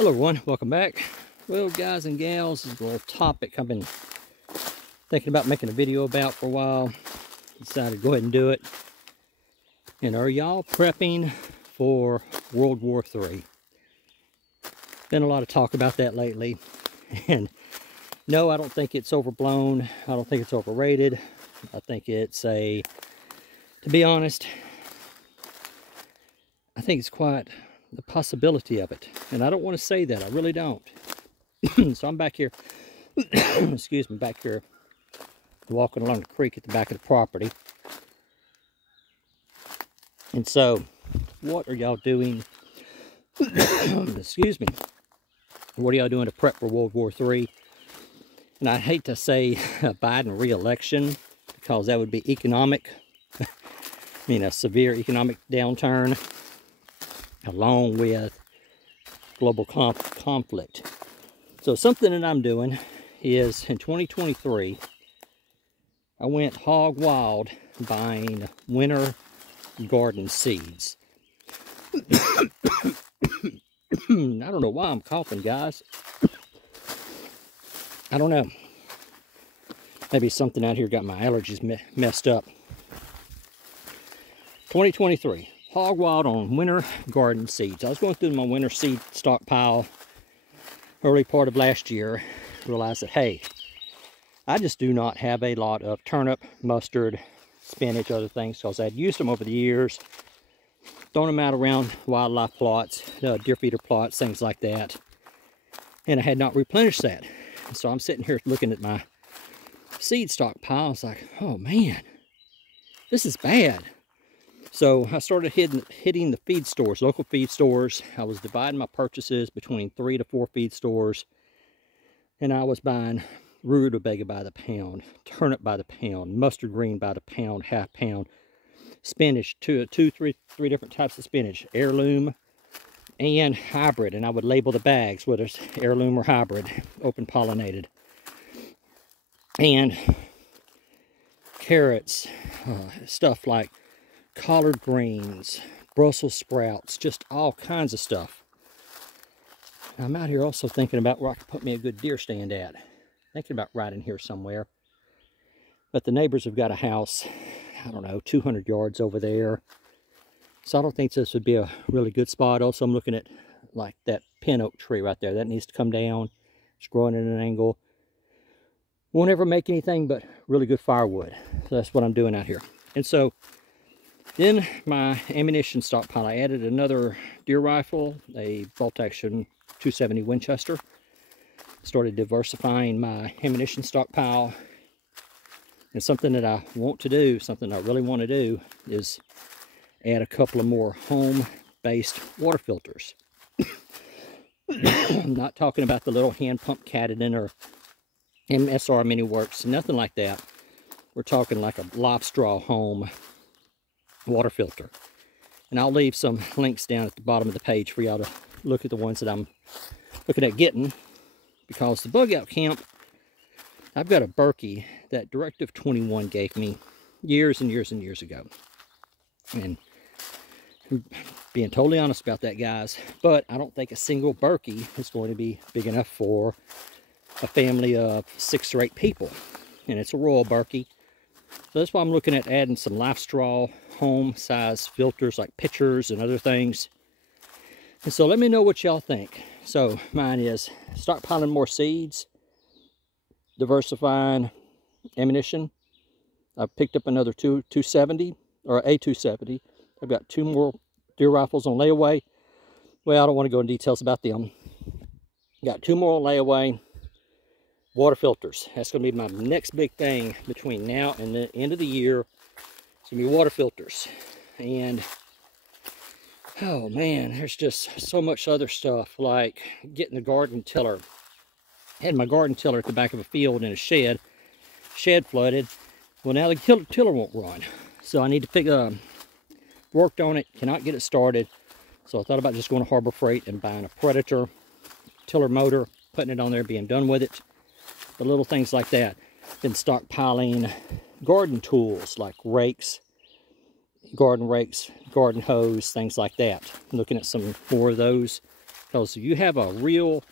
Hello everyone, welcome back. Well, guys and gals, this is a little topic I've been thinking about making a video about for a while. Decided to go ahead and do it. And are y'all prepping for World War III? Been a lot of talk about that lately. And no, I don't think it's overblown. I don't think it's overrated. I think it's to be honest, I think it's quite the possibility of it. And I don't want to say that, I really don't. So I'm back here, excuse me, back here walking along the creek at the back of the property. And so, what are y'all doing? Excuse me. What are y'all doing to prep for World War III? And I hate to say a Biden re-election, because that would be economic. I mean, a severe economic downturn, along with global conflict. So something that I'm doing is, in 2023, I went hog wild buying winter garden seeds. I don't know why I'm coughing, guys. I don't know. Maybe something out here got my allergies messed up. 2023, hog wild on winter garden seeds. I was going through my winter seed stockpile early part of last year. Realized that, hey, I just do not have a lot of turnip, mustard, spinach, other things, because I'd used them over the years. Thrown them out around wildlife plots, deer feeder plots, things like that. And I had not replenished that. And so I'm sitting here looking at my seed stockpile. I was like, oh man, this is bad. So I started hitting the feed stores, local feed stores. I was dividing my purchases between 3 to 4 feed stores. And I was buying rutabaga by the pound, turnip by the pound, mustard green by the pound, half pound, spinach, three different types of spinach, heirloom and hybrid. And I would label the bags, whether it's heirloom or hybrid, open pollinated. And carrots, stuff like collard greens, Brussels sprouts, just all kinds of stuff. I'm out here also thinking about where I could put me a good deer stand at. Thinking about right in here somewhere. But the neighbors have got a house, I don't know, 200 yards over there. So I don't think this would be a really good spot. Also, I'm looking at like that pin oak tree right there. That needs to come down. It's growing at an angle. Won't ever make anything but really good firewood. So that's what I'm doing out here. And so in my ammunition stockpile, I added another deer rifle, a bolt-action 270 Winchester. Started diversifying my ammunition stockpile. And something that I want to do, something I really want to do, is add a couple of more home-based water filters. I'm not talking about the little hand pump Cadden or MSR Mini Works, nothing like that. We're talking like a live straw home water filter. And I'll leave some links down at the bottom of the page for y'all to look at the ones that I'm looking at getting. Because the bug out camp, I've got a Berkey that Directive 21 gave me years and years and years ago. And I'm being totally honest about that, guys, but I don't think a single Berkey is going to be big enough for a family of 6 or 8 people. And it's a royal Berkey. So that's why I'm looking at adding some live straw home size filters like pitchers and other things. And so let me know what y'all think. So mine is stockpiling more seeds, diversifying ammunition. I've picked up another 270 or a 270. I've got 2 more deer rifles on layaway. Well, I don't want to go into details about them. Got 2 more on layaway. Water filters. That's going to be my next big thing between now and the end of the year. It's going to be water filters. And oh man, there's just so much other stuff, like getting the garden tiller. I had my garden tiller at the back of a field in a shed. Shed flooded. Well, now the tiller won't run. So I need to worked on it, cannot get it started. So I thought about just going to Harbor Freight and buying a Predator tiller motor, putting it on there, being done with it. The little things like that. Been stockpiling garden tools like rakes, garden hose, things like that. I'm looking at some more of those Because if you have a real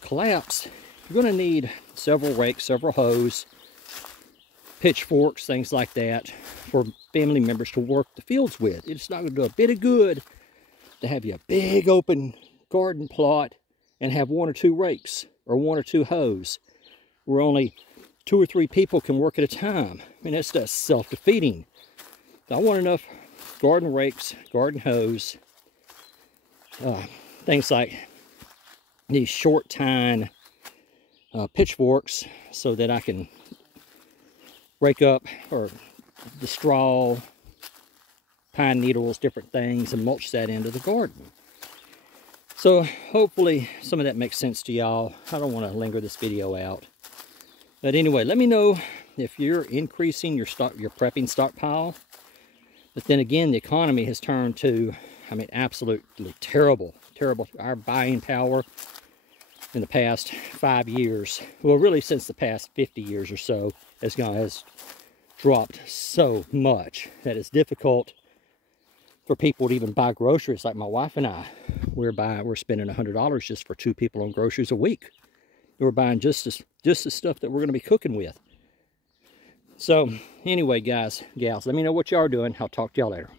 collapse, you're going to need several rakes, several hoes, pitchforks, things like that for family members to work the fields with. It's not going to do a bit of good to have you a big open garden plot and have 1 or 2 rakes or 1 or 2 hoes where only 2 or 3 people can work at a time. I mean, that's just self-defeating. I want enough garden rakes, garden hoes, things like these short tine pitchforks so that I can rake up or the straw, pine needles, different things, and mulch that into the garden. So hopefully some of that makes sense to y'all. I don't want to linger this video out. But anyway, let me know if you're increasing your prepping stockpile. But then again, the economy has turned to, I mean, absolutely terrible. Our buying power in the past 5 years, well, really since the past 50 years or so, has dropped so much that it's difficult for people to even buy groceries. Like my wife and I, we're spending $100 just for 2 people on groceries a week. We're buying just the stuff that we're going to be cooking with. So anyway, guys, gals, let me know what y'all are doing. I'll talk to y'all later.